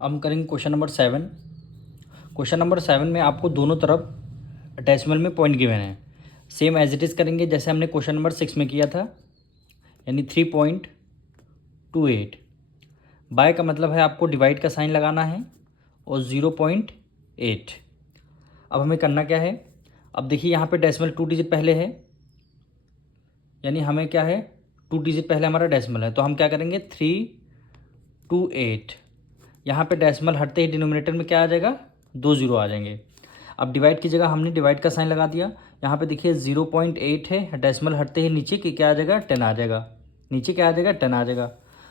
अब हम करेंगे क्वेश्चन नंबर 7। क्वेश्चन नंबर 7 में आपको दोनों तरफ डेसिमल में पॉइंट गिवन है। सेम एज इट इज़ करेंगे जैसे हमने क्वेश्चन नंबर 6 में किया था, यानी 3.28। बाय का मतलब है आपको डिवाइड का साइन लगाना है और 0.8। अब हमें करना क्या है, अब देखिए यहाँ पे डेसिमल 2 डिजिट पहले है, यानी हमें क्या है 2 डिजिट पहले हमारा डेसिमल है, तो हम क्या करेंगे 328। यहाँ पे डेसिमल हटते ही डिनोमिनेटर में क्या आ जाएगा, 2 जीरो आ जाएंगे। अब डिवाइड की जगह हमने डिवाइड का साइन लगा दिया। यहाँ पे देखिए 0.8 है, डेसिमल हटते ही नीचे की क्या आ जाएगा 10 आ जाएगा, नीचे क्या आ जाएगा 10 आ जाएगा।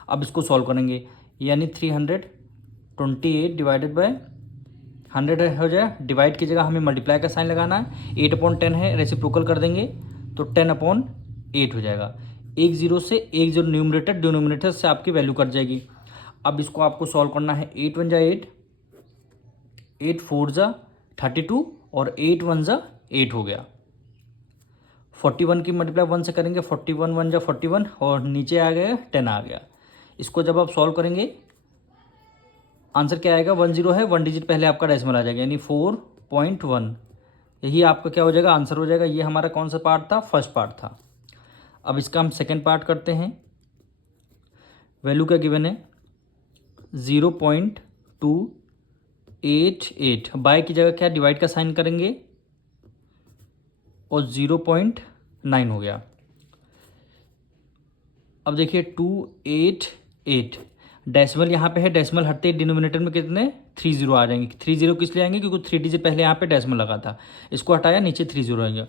अब इसको सॉल्व करेंगे, यानी 328 डिवाइडेड बाय 100 हो जाए। डिवाइड की जगह हमें मल्टीप्लाई का साइन लगाना है, 8/10 है, रेसिप्रोकल कर देंगे तो 10/8 हो जाएगा। एक जीरो से एक जीरो न्यूमरेटर डिनोमिनेटर से आपकी वैल्यू कट जाएगी। अब इसको आपको सॉल्व करना है, 8 1 जा 8, 8 4 जा 32 और 8 1 जा 8 हो गया। 41 की मल्टीप्लाई 1 से करेंगे, 41 1 जा 41 और नीचे आ गया 10 आ गया। इसको जब आप सॉल्व करेंगे आंसर क्या आएगा, 10 है, 1 डिजिट पहले आपका डेसिमल आ जाएगा, यानी 4.1। यही आपका क्या हो जाएगा, आंसर हो जाएगा। ये हमारा कौन सा पार्ट था, फर्स्ट पार्ट था। अब इसका हम सेकेंड पार्ट करते हैं। वैल्यू क्या गिवन है 0.288। बाय की जगह क्या डिवाइड का साइन करेंगे और 0.9 हो गया। अब देखिए 288 डेसिमल यहाँ पे है, डेसिमल हटते डिनोमिनेटर में कितने 30 आ जाएंगे। 30 किस लिए आएंगे, क्योंकि 3 डिजिट पहले यहाँ पे डेसिमल लगा था, इसको हटाया नीचे 30 आएंगे।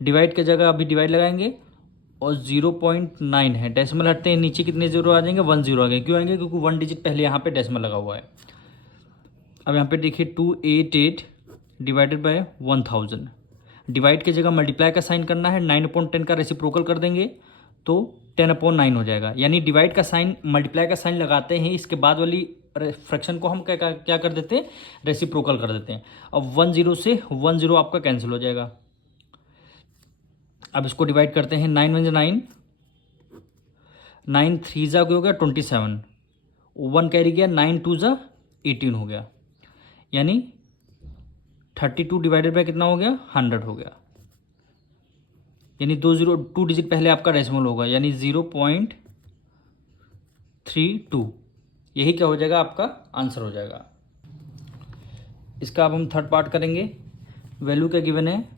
डिवाइड की जगह अभी डिवाइड लगाएंगे और 0.9 है, डेसिमल हटते हैं नीचे कितने जीरो आ जाएंगे 1 जीरो आ गए। क्यों आएंगे, क्योंकि 1 डिजिट पहले यहाँ पे डेसिमल लगा हुआ है। अब यहाँ पे देखिए 288 डिवाइडेड बाय 1000। डिवाइड की जगह मल्टीप्लाई का साइन करना है, 9/10 का रेसिप्रोकल कर देंगे तो 10/9 हो जाएगा। यानी डिवाइड का साइन मल्टीप्लाई का साइन लगाते हैं, इसके बाद वाली फ्रैक्शन को हम क्या कर देते हैं, रेसिप्रोकल कर देते हैं। अब 1 जीरो से 1 जीरो आपका कैंसिल हो जाएगा। अब इसको डिवाइड करते हैं, 9 1 9, 9 3 जा हो गया 27, 1 कैरी गया, 9 2 जा 18 हो गया, यानी 32 डिवाइडेड बाय कितना हो गया 100 हो गया। यानी 2 डिजिट पहले आपका डेसिमल होगा, यानी 0.32। यही क्या हो जाएगा, आपका आंसर हो जाएगा। इसका अब हम थर्ड पार्ट करेंगे। वैल्यू क्या गिवन है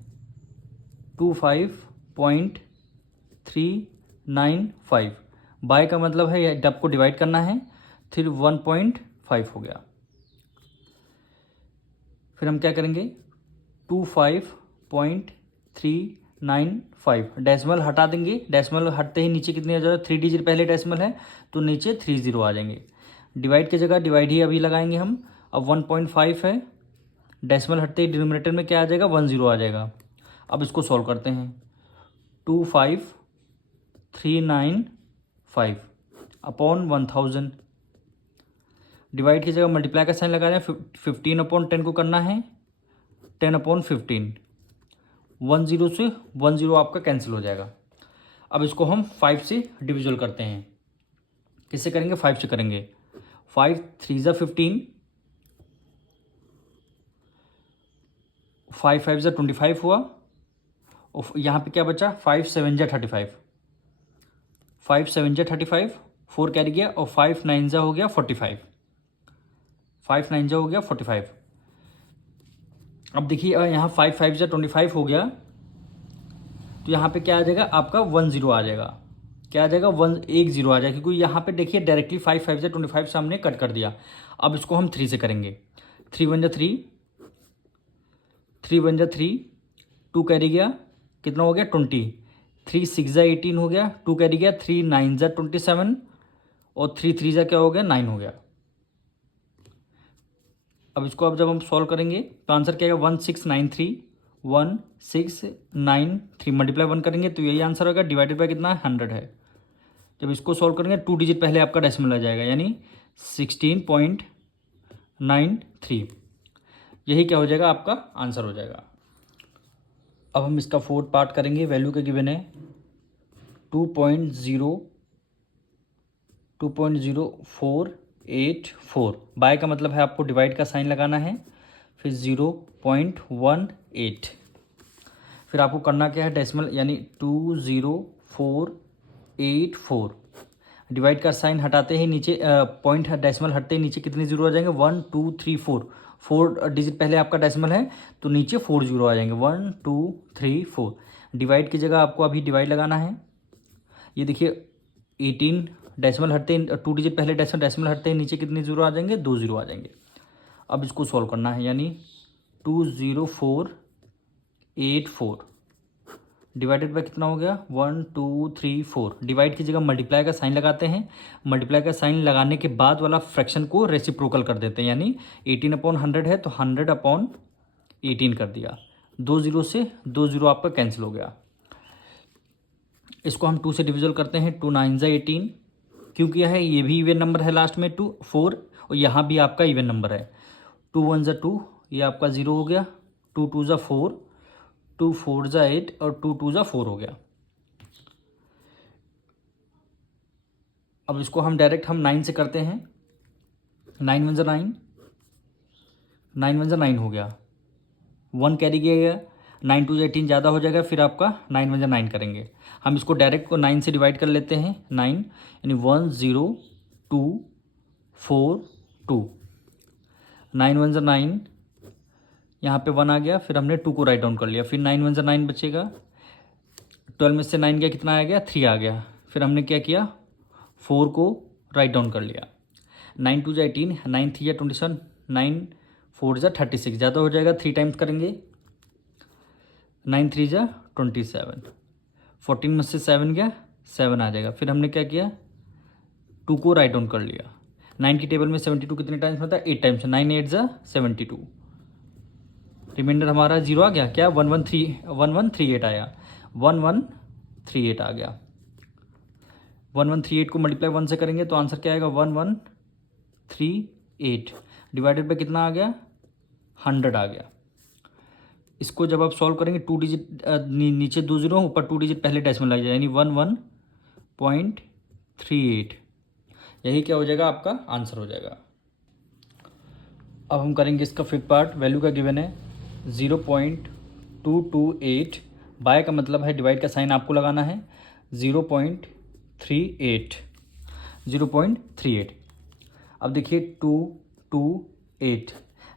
25.395। बाय का मतलब है ये आपको डिवाइड करना है, फिर 1.5 हो गया। फिर हम क्या करेंगे 25.395 डेसिमल हटा देंगे, डेसिमल हटते ही नीचे कितने आ जाएगा 3 डिजिट पहले डेसिमल है तो नीचे 30 आ जाएंगे। डिवाइड की जगह डिवाइड ही अभी लगाएंगे हम। अब 1.5 है, डेसिमल हटते ही डिनोमिनेटर में क्या आ जाएगा 1 जीरो आ जाएगा। अब इसको सॉल्व करते हैं, 25395 अपॉन 1000। डिवाइड की जगह मल्टीप्लाई का साइन लगा रहे हैं, 15/10 को करना है 10/15। 1 जीरो से 1 जीरो आपका कैंसिल हो जाएगा। अब इसको हम 5 से डिविजल करते हैं। किससे करेंगे, 5 से करेंगे। 5 3 जा 15, 5 5 जा 25 हुआ और यहाँ पे क्या बचा 5 7 जा 35, 5 7 जा 35, 4 कैरी गया और 5 9 जा हो गया 45, 5 9 जा हो गया 45। अब देखिए यहाँ 5 5 जा 25 हो गया तो यहाँ पे क्या आ जाएगा आपका 1 जीरो आ जाएगा। क्या आ जाएगा 1 जीरो आ जाएगा, क्योंकि यहाँ पे देखिए डायरेक्टली 5 5 जा 25 से हमने कट कर दिया। अब इसको हम 3 से करेंगे, 3 1 जा 3, 3 1 जा 3, 2 कैरी गया कितना हो गया 20, 3 6 जा 18 हो गया, 2 कैरी गया, 3 9 जा 27 और 3 3 जा क्या हो गया 9 हो गया। अब इसको अब जब हम सॉल्व करेंगे तो आंसर क्या आएगा 1693 मल्टीप्लाई 1 करेंगे तो यही आंसर होगा। डिवाइडेड बाय कितना 100 है। जब इसको सॉल्व करेंगे 2 डिजिट पहले आपका डेसिमल आ जाएगा, यानी 16.93। यही क्या हो जाएगा, आपका आंसर हो जाएगा। अब हम इसका फोर्थ पार्ट करेंगे। वैल्यू का गिवन है 2.0488। 0.84। बाय का मतलब है आपको डिवाइड का साइन लगाना है, फिर 0.18। फिर आपको करना क्या है, डेसिमल यानी 20484। डिवाइड का साइन हटाते ही नीचे पॉइंट डेसिमल हटते ही नीचे कितने जीरो आ जाएंगे, 1 2 3 4। 4 डिजिट पहले आपका डेसिमल है तो नीचे 4 जीरो आ जाएंगे, 1 2 3 4। डिवाइड की जगह आपको अभी डिवाइड लगाना है। ये देखिए 18 डेसिमल हटते ही 2 डिजिट पहले डेसिमल हटते ही नीचे कितने जीरो आ जाएंगे, 2 जीरो आ जाएंगे। अब इसको सॉल्व करना है, यानी 20484 डिवाइडेड बाय कितना हो गया, 1 2 3 4। डिवाइड की जगह मल्टीप्लाई का साइन लगाते हैं। मल्टीप्लाई का साइन लगाने के बाद वाला फ्रैक्शन को रेसिप्रोकल कर देते हैं, यानी 18/100 है तो 100/18 कर दिया। 2 जीरो से 2 जीरो आपका कैंसिल हो गया। इसको हम 2 से डिविजल करते हैं, 2 9 ज़ा 18। क्यों किया है, ये भी इवन नंबर है लास्ट में 2 4, और यहाँ भी आपका इवन नंबर है। 2 1 ज़ा 2, ये आपका 0 हो गया। 2 2 ज़ा 4, 2 4 ज़ा 8 और 2 2 ज़ा 4 हो गया। अब इसको हम डायरेक्ट 9 से करते हैं। 9 1 ज़ा 9, 9 1 ज़ा 9 हो गया, 1 कैरी किया गया। 9 2 ज़ा 18 ज़्यादा हो जाएगा, फिर आपका 9 1 ज़ा 9 करेंगे। हम इसको डायरेक्ट को 9 से डिवाइड कर लेते हैं। 9 यानी 1 0 2 4 2। 9 1 ज़ा 9, यहाँ पे 1 आ गया, फिर हमने 2 को राइट डाउन कर लिया। फिर 9 1 ज़ा 9 बचेगा। 12 में से 9 गया, कितना आ गया, 3 आ गया। फिर हमने क्या किया, 4 को राइट डाउन कर लिया। 9 2 ज़ा 18, 9 3 ज़ा 27, 9 4 ज़ा 36, ज़्यादा हो जाएगा, 3 टाइम्स करेंगे। 9 3 ज़ा 27, 14 में से 7 गया, 7 आ जाएगा। फिर हमने क्या किया, 2 को राइट डाउन कर लिया। 9 की टेबल में 72 कितने टाइम्स होता है, 8 टाइम्स। 9 8 ज़ा 72। रिमाइंडर हमारा 0 आ गया, क्या 1138 आया, 1138 आ गया। 1138 को मल्टीप्लाई 1 से करेंगे तो आंसर क्या आएगा, 1138 डिवाइडेड बाय कितना आ गया, 100 आ गया। इसको जब आप सॉल्व करेंगे 2 डिजिट नीचे 2 जीरो, ऊपर 2 डिजिट पहले डेसिमल आ जाए, यानी 11.38। यही क्या हो जाएगा, आपका आंसर हो जाएगा। अब हम करेंगे इसका फिफ्थ पार्ट। वैल्यू का गिवन है 0.228। बाय का मतलब है डिवाइड का साइन आपको लगाना है, 0.38। 0.38। अब देखिए 228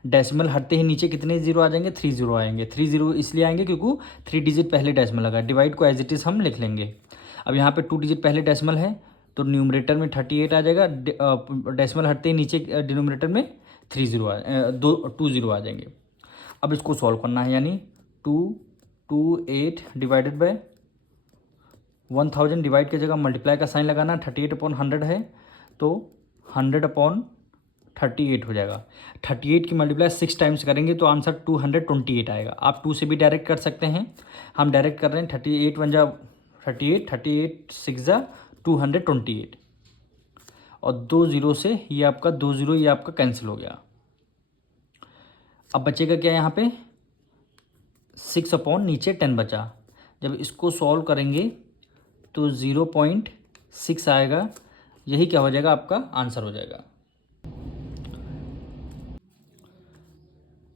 डेसिमल हटते ही नीचे कितने जीरो आ जाएंगे, 3 जीरो आएंगे। 3 जीरो इसलिए आएंगे क्योंकि 3 डिजिट पहले डेसिमल लगा। डिवाइड को एज इट इज़ हम लिख लेंगे। अब यहाँ पे 2 डिजिट पहले डेसिमल है तो न्यूमरेटर में 38 आ जाएगा। डेसिमल हटते ही नीचे डिनोमिनेटर में 2 जीरो आ जाएंगे। अब इसको सॉल्व करना है, यानी 228 डिवाइडेड बाय 1000। डिवाइड की जगह मल्टीप्लाई का साइन लगाना, 38/100 है तो 100/38 हो जाएगा। 38 की मल्टीप्लाई 6 टाइम्स करेंगे तो आंसर 228 आएगा। आप 2 से भी डायरेक्ट कर सकते हैं, हम डायरेक्ट कर रहे हैं। 38 1 जा 38, 38 6 जा 228, और 2 जीरो से ये आपका 2 जीरो ये आपका कैंसिल हो गया। अब बचेगा क्या, यहाँ पे 6 नीचे 10 बचा। जब इसको सॉल्व करेंगे तो 0.6 आएगा। यही क्या हो जाएगा, आपका आंसर हो जाएगा।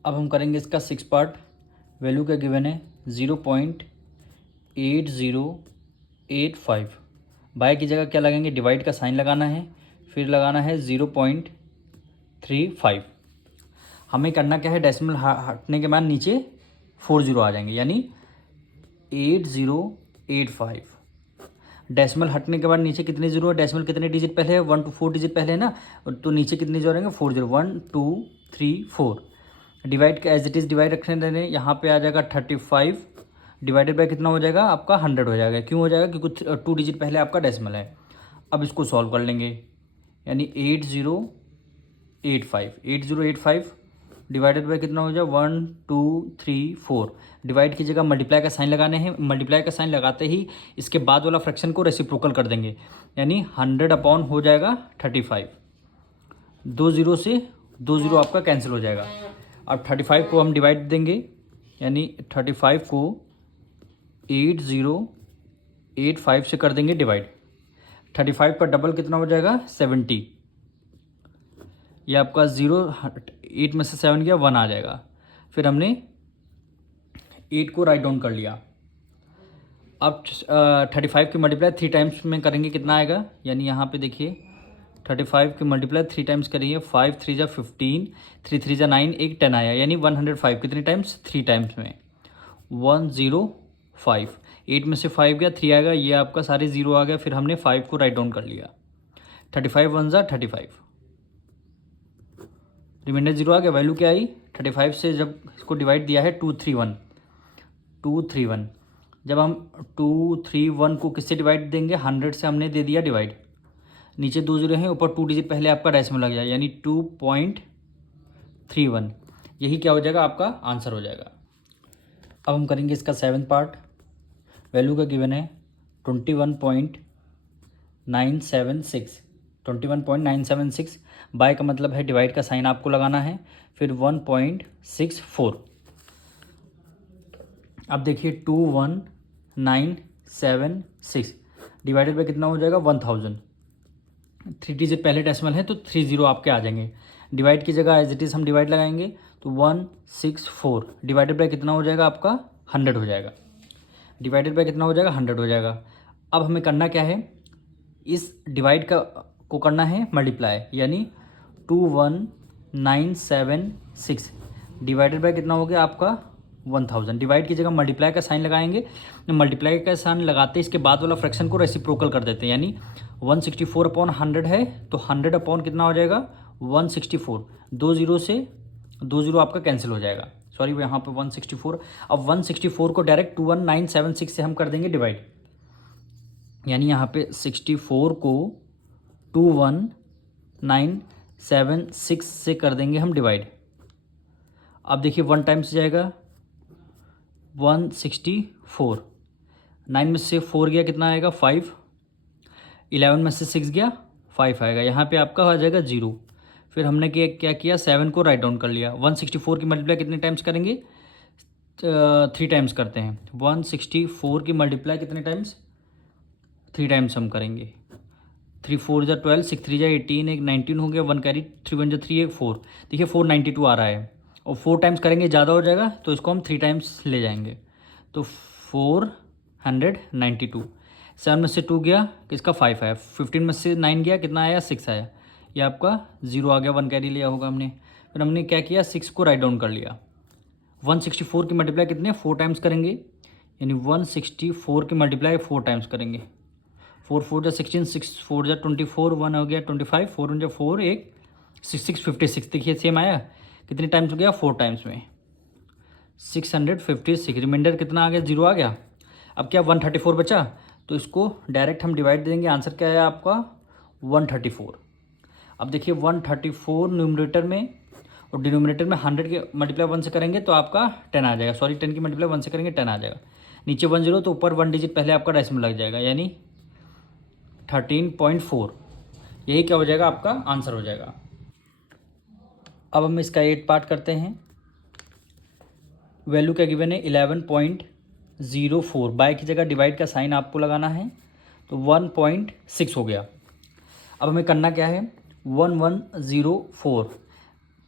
अब हम करेंगे इसका 6 पार्ट। वैल्यू का गिवन है 0.8085। बाय की जगह क्या लगाएंगे, डिवाइड का साइन लगाना है, फिर लगाना है 0.35। हमें करना क्या है, डेसिमल हटने के बाद नीचे 4 जीरो आ जाएंगे, यानी 8085। डेसिमल हटने के बाद नीचे कितने जीरो है, डेसिमल कितने डिजिट पहले है, 1 to 4 डिजिट पहले है ना, तो नीचे कितने जीरो रहेंगे, 4 जीरो। 1 2 3 4। डिवाइड का एज इट इज़ डिवाइड रखने देने, यहाँ पे आ जाएगा 35 डिवाइडेड बाय कितना हो जाएगा, आपका 100 हो जाएगा। क्यों हो जाएगा, क्योंकि 2 डिजिट पहले आपका डेसिमल है। अब इसको सॉल्व कर लेंगे, यानी 8085 डिवाइडेड बाय कितना हो जाए, 1 2 3 4। डिवाइड की जगह मल्टीप्लाई का साइन लगाने हैं। मल्टीप्लाई का साइन लगाते ही इसके बाद वाला फ्रैक्शन को रेसिप्रोकल कर देंगे, यानी 100 हो जाएगा 35। 2 जीरो से 2 जीरो आपका कैंसिल हो जाएगा। अब 35 को हम डिवाइड देंगे, यानी 35 को 8085 से कर देंगे डिवाइड। 35 का डबल कितना हो जाएगा, 70। ये आपका 0, 8 में से 7 गया, 1 आ जाएगा। फिर हमने 8 को राइट डाउन कर लिया। अब 35 की मल्टीप्लाई 3 टाइम्स में करेंगे, कितना आएगा, यानी यहाँ पे देखिए 35 की मल्टीप्लाई 3 टाइम्स करेंगे, 5 3 जा 15, 3 3 जा 9, एक 10 आया, यानी 105 कितने टाइम्स, 3 टाइम्स में 105। 8 में से 5 गया, 3 आएगा, ये आपका सारे 0 आ गया। फिर हमने 5 को राइट डाउन कर लिया, 35 1 जा 35, रिमाइंडर 0 आ गया। वैल्यू क्या आई, 35 से जब इसको डिवाइड दिया है 231, जब हम 231 को किससे डिवाइड देंगे, 100 से हमने दे दिया डिवाइड। नीचे 2 जीरो हैं, ऊपर 2 डिजिट पहले आपका डेसिमल लग जाए, यानी 2.31। यही क्या हो जाएगा, आपका आंसर हो जाएगा। अब हम करेंगे इसका 7th पार्ट। वैल्यू का गिवन है 21.976, 21.976। बाय का मतलब है डिवाइड का साइन आपको लगाना है, फिर 1.64। अब देखिए 21976 डिवाइडेड बाय कितना हो जाएगा, 1000। 3 डिजिट पहले डेसिमल है तो 30 आपके आ जाएंगे। डिवाइड की जगह एज इट इज़ हम डिवाइड लगाएंगे, तो 164 डिवाइडेड बाय कितना हो जाएगा, आपका 100 हो जाएगा। डिवाइडेड बाय कितना हो जाएगा, 100 हो जाएगा। अब हमें करना क्या है, इस डिवाइड को करना है मल्टीप्लाई, यानी 21976 डिवाइडेड बाय कितना हो गया आपका 1000। डिवाइड की जगह मल्टीप्लाई का साइन लगाएंगे, मल्टीप्लाई का साइन लगाते इसके बाद वाला फ्रैक्शन को रेसिप्रोकल कर देते हैं, यानी 164 अपॉन 100 है, तो 100 अपॉन कितना हो जाएगा 164। 2 जीरो से 2 जीरो आपका कैंसिल हो जाएगा, सॉरी यहाँ पे 164। अब 164 को डायरेक्ट 21976 से हम कर देंगे डिवाइड, यानी यहाँ पे 64 को 21976 से कर देंगे हम डिवाइड। अब देखिए 1 टाइम्स जाएगा 164, 9 में से 4 गया, कितना आएगा 5, 11 में से 6 गया 5 आएगा, यहाँ पे आपका आ जाएगा 0। फिर हमने क्या किया, 7 को राइट डाउन कर लिया। 164 की मल्टीप्लाई कितने टाइम्स करेंगे, 3 टाइम्स करते हैं। 164 की मल्टीप्लाई कितने टाइम्स, 3 टाइम्स हम करेंगे। 3 4 जा 12, 6 3 जा 18, एक 19 हो गया, 1 कैरी, 3 1 जा 3, एक 4। देखिए 492 आ रहा है, और 4 टाइम्स करेंगे ज़्यादा हो जाएगा, तो इसको हम 3 टाइम्स ले जाएंगे, तो 492। 7 में से 2 गया, किसका 5 आया। 15 में से 9 गया, कितना आया 6 आया, ये आपका 0 आ गया, 1 कैरी लिया होगा हमने। फिर हमने क्या किया, 6 को राइट डाउन कर लिया। 164 की मल्टीप्लाई कितने 4 टाइम्स करेंगे, यानी 164 की मल्टीप्लाई 4 टाइम्स करेंगे। 4 4 जा 16, 6 4 जा 24, 1 हो गया 25, 4 1 जा 4, एक 6 56। देखिए सेम आया, कितने टाइम्स हो गया 4 टाइम्स में 656। रिमाइंडर कितना आ गया, 0 आ गया। अब क्या 134 बचा, तो इसको डायरेक्ट हम डिवाइड दे देंगे। आंसर क्या है आपका 134। अब देखिए 134 न्यूमरेटर में और डिनोमिनेटर में 100 के मल्टीप्लाई 1 से करेंगे तो आपका 10 आ जाएगा, सॉरी 10 की मल्टीप्लाई 1 से करेंगे 10 आ जाएगा। नीचे 1 0 तो ऊपर 1 डिजिट पहले आपका डेसिमल लग जाएगा, यानी 13.4। यही क्या हो जाएगा, आपका आंसर हो जाएगा। अब हम इसका 8 पार्ट करते हैं। वैल्यू क्या गिवन है 11.04, बाय की जगह डिवाइड का साइन आपको लगाना है, तो 1.6 हो गया। अब हमें करना क्या है, 1104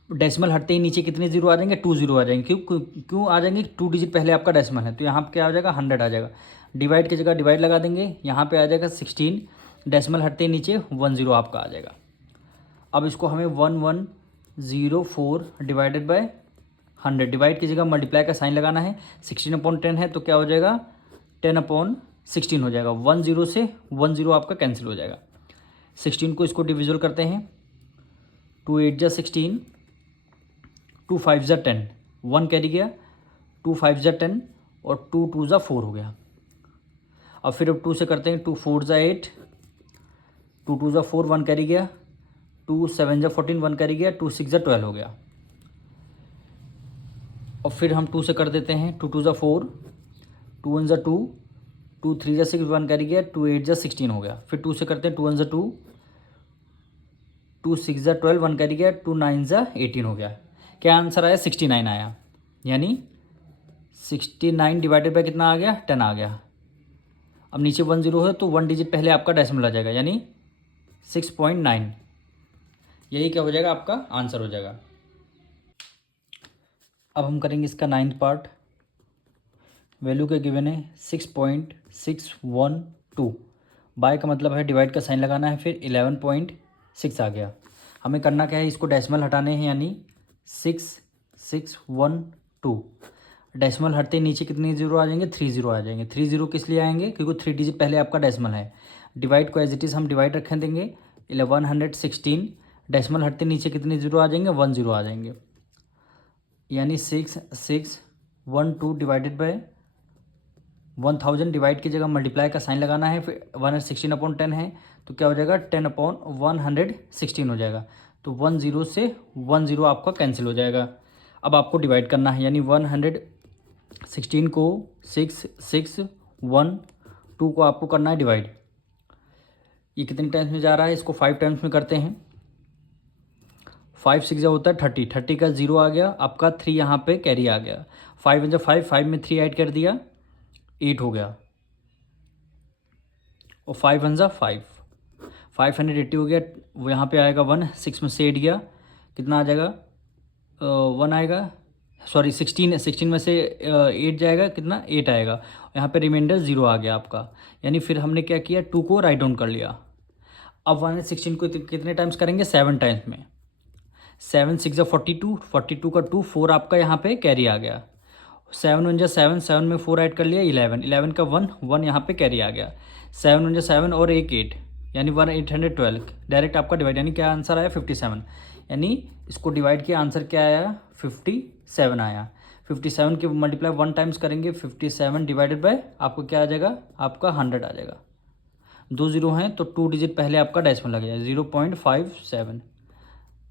डेसिमल हटते ही नीचे कितने 0 आ जाएंगे, 2 0 आ जाएंगे। क्यों आ जाएंगे, 2 डिजिट पहले आपका डेसिमल है, तो यहाँ पे क्या आ जाएगा 100 आ जाएगा। डिवाइड की जगह डिवाइड लगा देंगे, यहाँ पे आ जाएगा 16, डेसिमल हटते ही नीचे 1 0 आपका आ जाएगा। अब इसको हमें 1104 डिवाइडेड बाय 100, डिवाइड की जगह मल्टीप्लाई का साइन लगाना है। 16/10 है, तो क्या हो जाएगा 10/16 हो जाएगा। 1 0 से 1 0 आपका कैंसिल हो जाएगा। 16 को इसको डिविजल करते हैं, 2 8 जा 16, 2 5 जा 10, 1 कैरी गया, 2 5 जा 10 और 2 2 जा 4 हो गया। अब फिर अब 2 से करते हैं, 2 4 जा 8, 2 2 जा 4, 1 कैरी गया, 2 7 जा 14, 1 कैरी गया, 2 6 जा 12 हो गया। और फिर हम 2 से कर देते हैं, 2 2 जा 4, 2 1 जा 2, 2 3 जा 6, 1 कैरी गया, 2 8 जा 16 हो गया। फिर 2 से करते हैं, 2 1 जा 2, 2 6 जा 12, 1 कैरी गया, 2 9 जा 18 हो गया। क्या आंसर आया 69 आया, यानी 69 डिवाइडेड बाय कितना आ गया 10 आ गया। अब नीचे 1 0 है तो 1 डिजिट पहले आपका डेसिमल आ जाएगा, यानी 6.9। यही क्या हो जाएगा, आपका आंसर हो जाएगा। अब हम करेंगे इसका 9th पार्ट। वैल्यू क्या गिवन है 6.612। बाय का मतलब है डिवाइड का साइन लगाना है, फिर 11.6 आ गया। हमें करना क्या है, इसको डेसिमल हटाने हैं, यानी 6612। डेसिमल हटते नीचे कितने जीरो आ जाएंगे, 3 जीरो आ जाएंगे। 3 जीरो किस लिए आएंगे, क्योंकि 3 डिजिट पहले आपका डेसिमल है। डिवाइड को एज इट इज़ हम डिवाइड रखें देंगे 1116। डेसिमल हटते नीचे कितने जीरो आ जाएंगे, 1 जीरो आ जाएंगे, यानी 6612 डिवाइडेड बाय 1000। डिवाइड की जगह मल्टीप्लाई का साइन लगाना है, फिर 116/10 है तो क्या हो जाएगा 10/116 हो जाएगा। तो 10 से 10 आपका कैंसिल हो जाएगा। अब आपको डिवाइड करना है, यानी 116 को 6612 को आपको करना है डिवाइड। ये कितने टाइम्स में जा रहा है, इसको 5 टाइम्स में करते हैं। 5 6 होता है 30, 30 का 0 आ गया, आपका 3 यहाँ पे कैरी आ गया। 5 × 5, 5 में 3 ऐड कर दिया, 8 हो गया, और 5 × 5, 580 हो गया। वो यहाँ पे आएगा 1, 6 में से 8 गया, कितना आ जाएगा 1 आएगा, सॉरी 16 में से 8 जाएगा, कितना 8 आएगा। यहाँ पे रिमाइंडर 0 आ गया आपका, यानी फिर हमने क्या किया 2 को राइट डाउन कर लिया। अब 116 को कितने टाइम्स करेंगे, 7 टाइम्स में। 7 6 42, 42 का 2, 4 आपका यहाँ पे कैरी आ गया। 7 1 7, 7 में 4 ऐड कर लिया, 11, 11 का 1, 1 यहाँ पे कैरी आ गया। 7 1 7 और 1 8, यानी 1812। डायरेक्ट आपका डिवाइड, यानी क्या आंसर आया 57। यानी इसको डिवाइड किया, आंसर क्या आया 57 आया। 57 के मल्टीप्लाई 1 टाइम्स करेंगे, 57 डिवाइडेड बाय आपको क्या आ जाएगा, आपका 100 आ जाएगा। 2 जीरो हैं तो 2 डिजिट पहले आपका डेसिमल लग जाएगा, 0.57।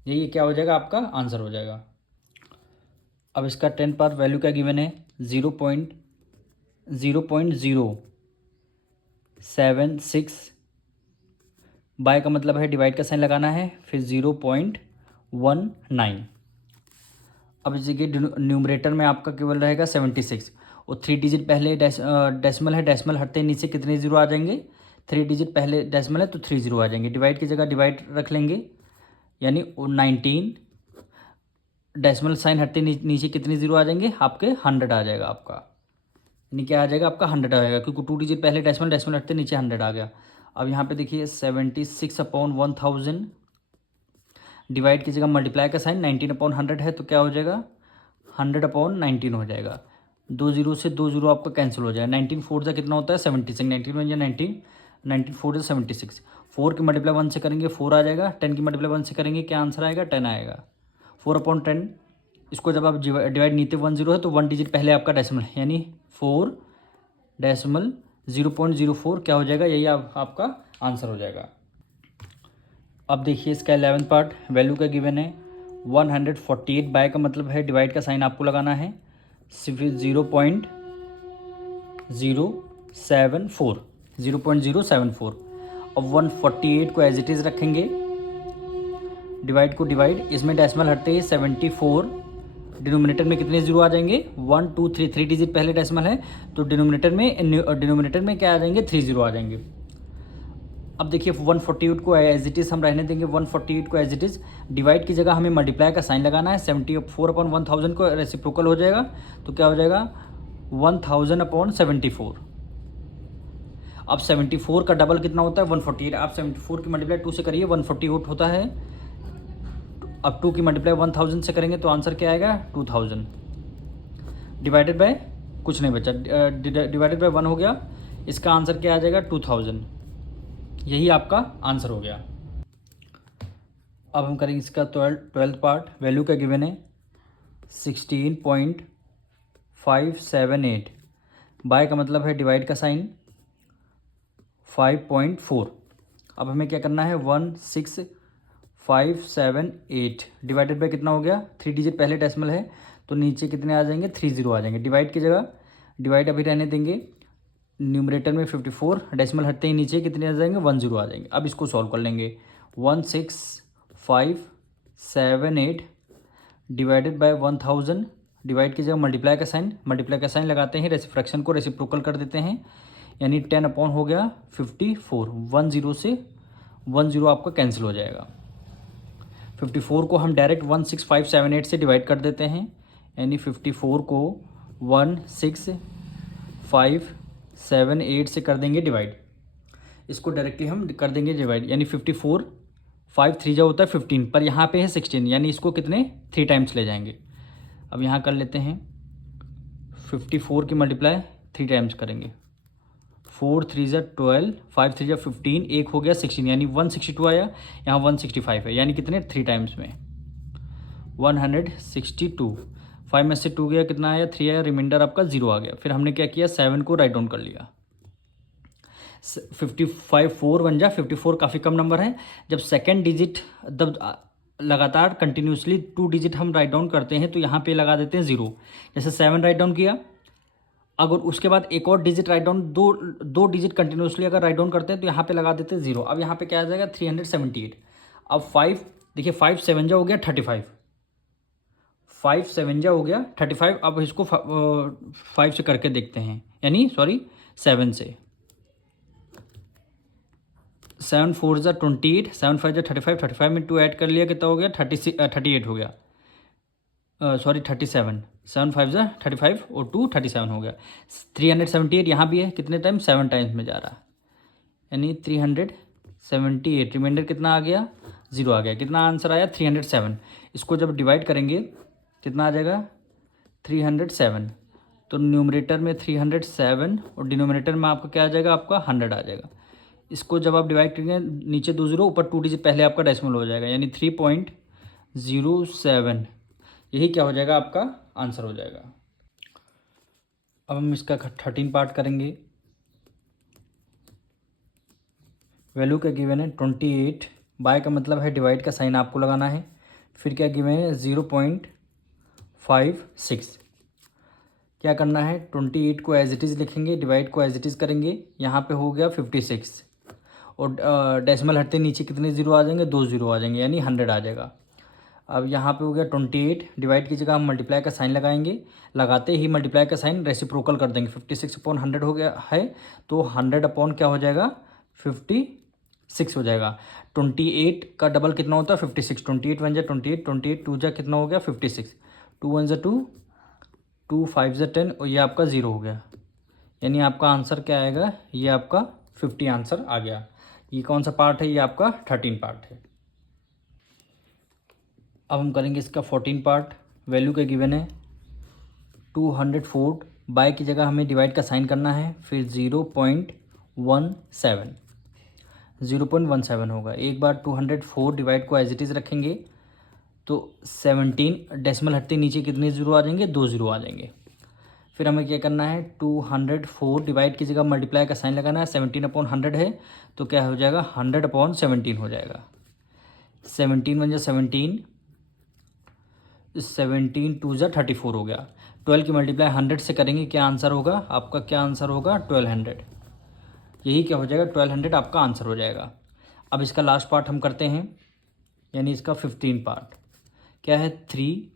यही क्या हो जाएगा, आपका आंसर हो जाएगा। अब इसका 10 पार्ट वैल्यू क्या गिवन है 0.076। बाय का मतलब है डिवाइड का साइन लगाना है, फिर 0.19। अब इस जगह न्यूमरेटर में आपका केवल रहेगा 76, और 3 डिजिट पहले डेसिमल है, डेसिमल हटते नीचे कितने जीरो आ जाएंगे, 3 डिजिट पहले डेसिमल है तो 3 जीरो आ जाएंगे। डिवाइड की जगह डिवाइड रख लेंगे, यानी 19। डेसिमल साइन हटते नीचे कितने जीरो आ जाएंगे, आपके 100 आ जाएगा आपका, यानी क्या आ जाएगा आपका 100 आ जाएगा, क्योंकि 2 डिजिट पहले डेसिमल, डेसिमल हटते नीचे 100 आ गया। अब यहाँ पे देखिए 76/1000। डिवाइड की जगह मल्टीप्लाई का साइन, 19/100 है तो क्या हो जाएगा 100/19 हो जाएगा। 2 जीरो से 2 जीरो आपका कैंसिल हो जाएगा। 19 4 से कितना होता है 76, 19 1 19, 19 4 से 76। 4 की मल्टीप्लाई 1 से करेंगे 4 आ जाएगा, 10 की मल्टीप्लाई 1 से करेंगे क्या आंसर आएगा 10 आएगा। 4/10। इसको जब आप डिवाइड नीचे 1 जीरो है तो 1 डिजिट पहले आपका डेसिमल है, यानी 4.004 क्या हो जाएगा, यही आपका आंसर हो जाएगा। अब देखिए इसका 11th पार्ट। वैल्यू का गिवन है 148। बाय का मतलब है डिवाइड का साइन आपको लगाना है, सिर्फ 0.074। अब 148 को एज इट इज़ रखेंगे, डिवाइड को डिवाइड, इसमें डेसिमल हटते ही 74। डिनोमिनेटर में कितने जीरो आ जाएंगे 1 2 3, 3 डिजिट पहले डेसिमल है तो डिनोमिनेटर में क्या आ जाएंगे 3 जीरो आ जाएंगे। अब देखिए 148 को एज इट इज़ हम रहने देंगे, 148 को एज इट इज़। डिवाइड की जगह हमें मल्टीप्लाई का साइन लगाना है, 74/1000 को रेसिप्रोकल हो जाएगा तो क्या हो जाएगा 1000/74। अब 74 का डबल कितना होता है 148। आप 74 की मल्टीप्लाई 2 से करिए 148 होता है। अब 2 की मल्टीप्लाई 1000 से करेंगे तो आंसर क्या आएगा 2000। डिवाइडेड बाय कुछ नहीं बचा, डिवाइडेड बाय 1 हो गया, इसका आंसर क्या आ जाएगा 2000। यही आपका आंसर हो गया। अब हम करेंगे इसका 12th पार्ट। वैल्यू का गिवन है 16.578। बाय का मतलब है डिवाइड का साइन 5.4। अब हमें क्या करना है 16578 डिवाइडेड बाय कितना हो गया 3 डिजिट पहले डेसिमल है तो नीचे कितने आ जाएंगे 3 जीरो आ जाएंगे। डिवाइड की जगह डिवाइड अभी रहने देंगे, न्यूमरेटर में 54, डेसिमल हटते ही नीचे कितने आ जाएंगे 1 जीरो आ जाएंगे। अब इसको सॉल्व कर लेंगे, 16578 डिवाइडेड बाय 1000। डिवाइड की जगह मल्टीप्लाई का साइन लगाते हैं, फ्रैक्शन को रेसिप्रोकल कर देते हैं, यानी 10 हो गया 54। 1 जीरो से 1 जीरो आपका कैंसिल हो जाएगा। 54 को हम डायरेक्ट 16578 से डिवाइड कर देते हैं, यानी 54 को 16578 से कर देंगे डिवाइड। इसको डायरेक्टली हम कर देंगे डिवाइड, यानी 54 5 3 जा होता है 15, पर यहाँ पे है 16, यानी इसको कितने 3 टाइम्स ले जाएंगे। अब यहाँ कर लेते हैं 54 की मल्टीप्लाई 3 टाइम्स करेंगे, 4 3 जा 12, 5 3 जा 15, एक हो गया 16, यानी 162 आया, यहाँ 165 है, यानी कितने 3 टाइम्स में 162। 5 में से 2 गया, कितना आया 3 आया, रिमाइंडर आपका 0 आ गया। फिर हमने क्या किया 7 को राइट डाउन कर लिया। 55 4 बन जा 54 काफ़ी कम नंबर है। जब सेकेंड डिजिट जब लगातार कंटिन्यूसली 2 डिजिट हम राइट डाउन करते हैं तो यहाँ पे लगा देते हैं 0। जैसे 7 राइट डाउन किया, अगर उसके बाद एक और डिजिट राइट डाउन, दो डिजिट कंटिन्यूसली अगर राइट डाउन करते हैं तो यहाँ पे लगा देते हैं 0। अब यहाँ पे क्या आ जाएगा 378। अब 5 देखिए 5 7 जा हो गया 35, 5 7 जा हो गया 35। अब इसको 5 से करके देखते हैं, यानी सॉरी 7 से, 7 4 जा 28, 7 5 जा 35, 35 में 2 ऐड कर लिया, कितना हो गया 38 हो गया, सॉरी 37, 7 5 जा 35 और 2 37 हो गया। 378 यहाँ भी है, कितने टाइम 7 टाइम्स में जा रहा, यानी 378। रिमाइंडर कितना आ गया 0 आ गया। कितना आंसर आया 307। इसको जब डिवाइड करेंगे कितना आ जाएगा 307। तो न्यूमरेटर में 307 और डिनोमिनेटर में आपका क्या आ जाएगा, आपका 100 आ जाएगा। इसको जब आप डिवाइड करेंगे नीचे 2 0 ऊपर 2 डिजिट पहले आपका डेसिमल हो जाएगा, यानी 3.07। यही क्या हो जाएगा आपका आंसर हो जाएगा। अब हम इसका 13 पार्ट करेंगे। वैल्यू क्या गिवन है 28, बाय का मतलब है डिवाइड का साइन आपको लगाना है। फिर क्या गिवन है 0.56। क्या करना है 28 को एज इट इज़ लिखेंगे, डिवाइड को एज इट इज़ करेंगे। यहाँ पे हो गया 56 और डेसिमल हटते नीचे कितने 0 आ जाएंगे, 2 0 आ जाएंगे, यानी 100 आ जाएगा। अब यहाँ पे हो गया 28, डिवाइड की जगह हम मल्टीप्लाई का साइन लगाएंगे, लगाते ही मल्टीप्लाई का साइन रेसिप्रोकल कर देंगे। 56/100 हो गया है, तो 100 अपॉन क्या हो जाएगा 56 हो जाएगा। 28 का डबल कितना होता है 56, 28 1 जा 28, 28 2 जा कितना हो गया 56, 2 1 जा 2, 2 5 जा 10 और ये आपका 0 हो गया, यानी आपका आंसर क्या आएगा, ये आपका 50 आंसर आ गया। ये कौन सा पार्ट है, ये आपका 13 पार्ट है। अब हम करेंगे इसका 14 पार्ट। वैल्यू का गिवन है 204, बाय की जगह हमें डिवाइड का साइन करना है, फिर 0.17 होगा। एक बार 204 डिवाइड को एज इट इज़ रखेंगे तो 17 डेसिमल हटते नीचे कितने 0 आ जाएंगे, 2 0 आ जाएंगे। फिर हमें क्या करना है 204 डिवाइड की जगह मल्टीप्लाई का साइन लगाना है, 17/100 है तो क्या हो जाएगा 100/17 हो जाएगा। 17 1 जा 17, 17 2 जा 34 हो गया। 12 की मल्टीप्लाई 100 से करेंगे, क्या आंसर होगा आपका, क्या आंसर होगा 1200। यही क्या हो जाएगा 1200 आपका आंसर हो जाएगा। अब इसका लास्ट पार्ट हम करते हैं, यानी इसका 15 पार्ट। क्या है 3,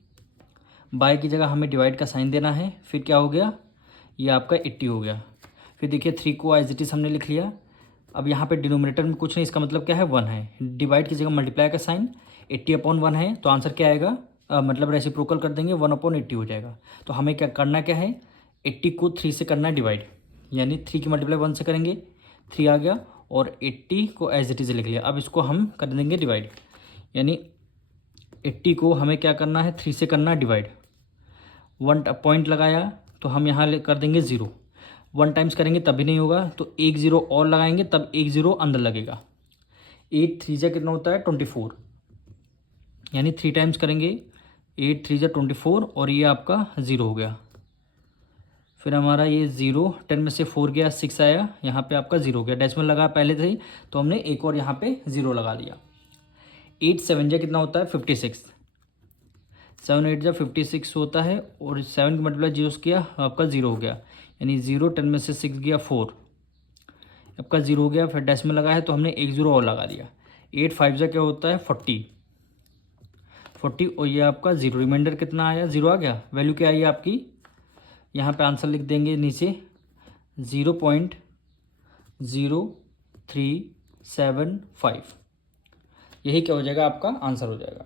बाय की जगह हमें डिवाइड का साइन देना है, फिर क्या हो गया ये आपका 80 हो गया। फिर देखिए 3 को एज इट इज़ हमने लिख लिया। अब यहाँ पे डिनोमिनेटर में कुछ नहीं, इसका मतलब क्या है 1 है। डिवाइड की जगह मल्टीप्लाई का साइन, 80/1 है तो आंसर क्या आएगा, मतलब रेसिप्रोकल कर देंगे 1/80 हो जाएगा। तो हमें क्या करना क्या है 80 को 3 से करना है डिवाइड, यानी 3 की मल्टीप्लाई 1 से करेंगे 3 आ गया और 80 को एज इट इज़ लिख लिया। अब इसको हम कर देंगे डिवाइड, यानी 80 को हमें क्या करना है 3 से करना है डिवाइड। 1 पॉइंट लगाया तो हम यहाँ कर देंगे 0, 1 टाइम्स करेंगे तब भी नहीं होगा तो 1 0 और लगाएंगे तब 1 0 अंदर लगेगा। 8 3 जा कितना होता है 24, यानी 3 टाइम्स करेंगे 8 3 जा 24 और ये आपका 0 हो गया। फिर हमारा ये 0 10 में से 4 गया 6 आया, यहाँ पे आपका 0 हो गया। डेसिमल लगा पहले से ही तो हमने एक और यहाँ पे 0 लगा दिया। 8 7 जा कितना होता है 56, 7 8 जा 56 होता है और 7 की मल्टीप्लाई 0 किया आपका 0 हो गया, यानी 0 10 में से 6 गया 4 आपका 0 हो गया। फिर डेसिमल लगा है तो हमने एक 0 और लगा दिया। 8 5 जा क्या होता है 40 और ये आपका 0, रिमाइंडर कितना आया 0 आ गया। वैल्यू क्या आई आपकी, यहाँ पे आंसर लिख देंगे नीचे 0.0375। यही क्या हो जाएगा आपका आंसर हो जाएगा।